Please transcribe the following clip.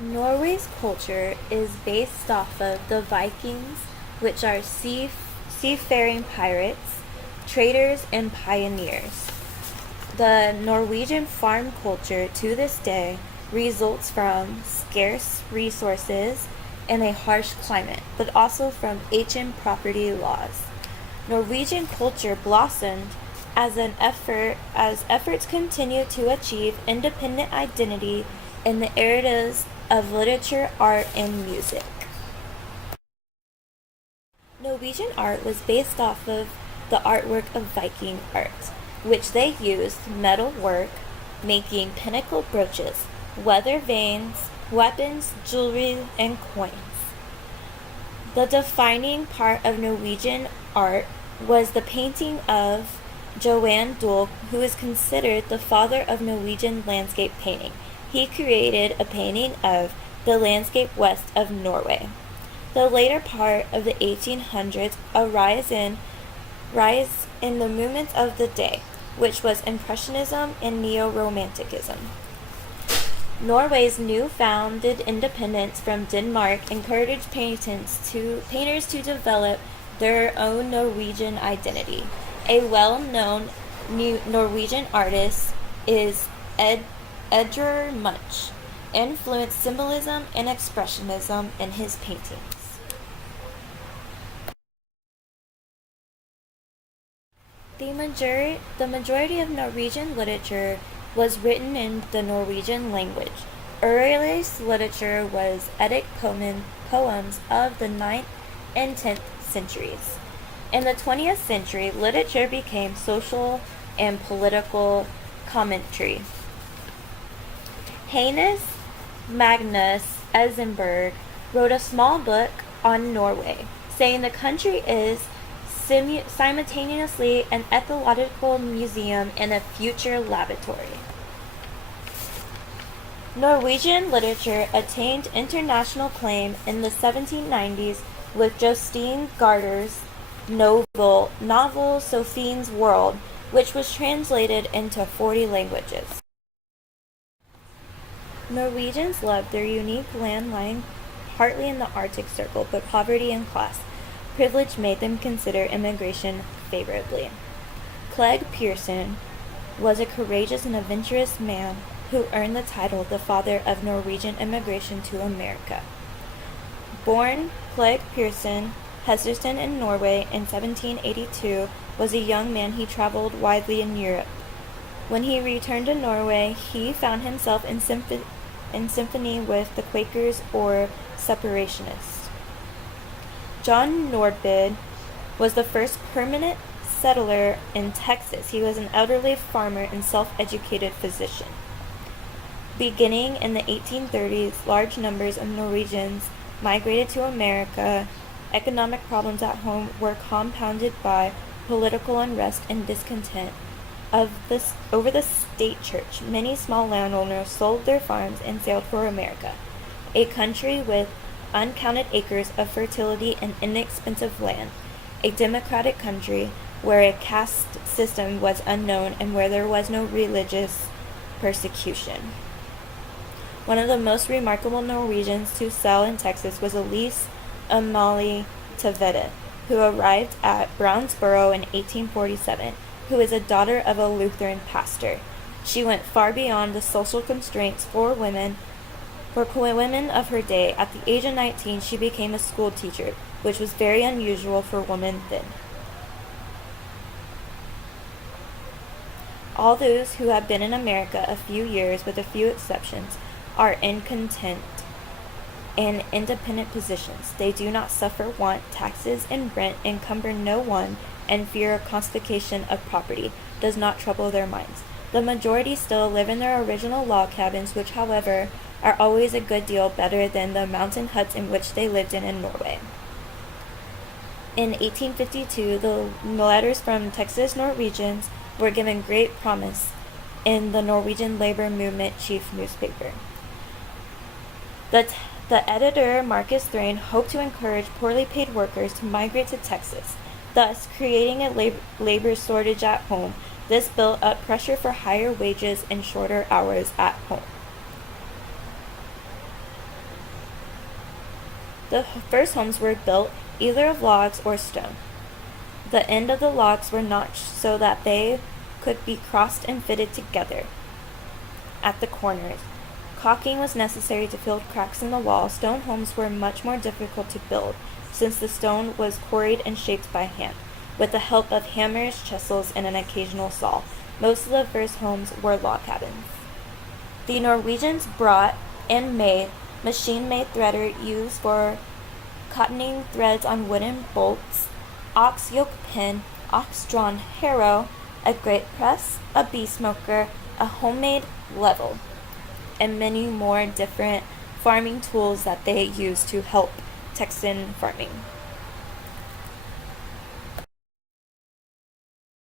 Norway's culture is based off of the Vikings, which are seafaring pirates, traders, and pioneers. The Norwegian farm culture to this day results from scarce resources and a harsh climate, but also from ancient property laws. Norwegian culture blossomed as efforts continue to achieve independent identity in the areas of literature, art, and music. Norwegian art was based off of the artwork of Viking art, which they used metal work, making pinnacle brooches, weather vanes, weapons, jewelry, and coins. The defining part of Norwegian art was the painting of Johan Dolk, who is considered the father of Norwegian landscape painting. He created a painting of the landscape west of Norway. The later part of the 1800s rise in the movements of the day, which was Impressionism and Neo-Romanticism. Norway's new-founded independence from Denmark encouraged painters to develop their own Norwegian identity. A well-known Norwegian artist is Edgar Munch, influenced symbolism and expressionism in his paintings. The majority of Norwegian literature was written in the Norwegian language. Earliest literature was Eddic poems of the 9th and 10th centuries. In the 20th century, literature became social and political commentary. Hannes Magnus Eisenberg wrote a small book on Norway, saying the country is simultaneously an ethnological museum and a future laboratory. Norwegian literature attained international acclaim in the 1790s with Jostein Gaarder's novel Sophien's World, which was translated into 40 languages. Norwegians loved their unique land lying partly in the Arctic Circle, but poverty and class privilege made them consider immigration favorably. Clegg Pearson was a courageous and adventurous man who earned the title the father of Norwegian immigration to America. Born Clegg Pearson Hesselsten in Norway in 1782, was a young man. He traveled widely in Europe. When he returned to Norway, he found himself in symphony with the Quakers or separationists. John Nordbid was the first permanent settler in Texas. He was an elderly farmer and self-educated physician. Beginning in the 1830s, large numbers of Norwegians migrated to America. Economic problems at home were compounded by political unrest and discontent over the state church. Many small landowners sold their farms and sailed for America, a country with uncounted acres of fertility and inexpensive land, a democratic country where a caste system was unknown and where there was no religious persecution. One of the most remarkable Norwegians to settle in Texas was Elise Amalie Tvede, who arrived at Brownsboro in 1847, who is a daughter of a Lutheran pastor. She went far beyond the social constraints for women of her day. At the age of 19, she became a school teacher, which was very unusual for women then. All those who have been in America a few years, with a few exceptions, are in content and independent positions. They do not suffer want, taxes and rent encumber no one, and fear of confiscation of property does not trouble their minds. The majority still live in their original log cabins, which, however, are always a good deal better than the mountain huts in which they lived in Norway. In 1852, the letters from Texas Norwegians were given great promise in the Norwegian labor movement chief newspaper. The editor, Marcus Thrane, hoped to encourage poorly paid workers to migrate to Texas, thus creating a labor shortage at home. This built up pressure for higher wages and shorter hours at home. The first homes were built either of logs or stone. The end of the logs were notched so that they could be crossed and fitted together at the corners. Caulking was necessary to fill cracks in the wall. Stone homes were much more difficult to build, since the stone was quarried and shaped by hand, with the help of hammers, chisels, and an occasional saw. Most of the first homes were log cabins. The Norwegians brought and made machine-made threader used for cottoning threads on wooden bolts, ox yoke pin, ox-drawn harrow, a great press, a bee smoker, a homemade level, and many more different farming tools that they used to help Texan farming.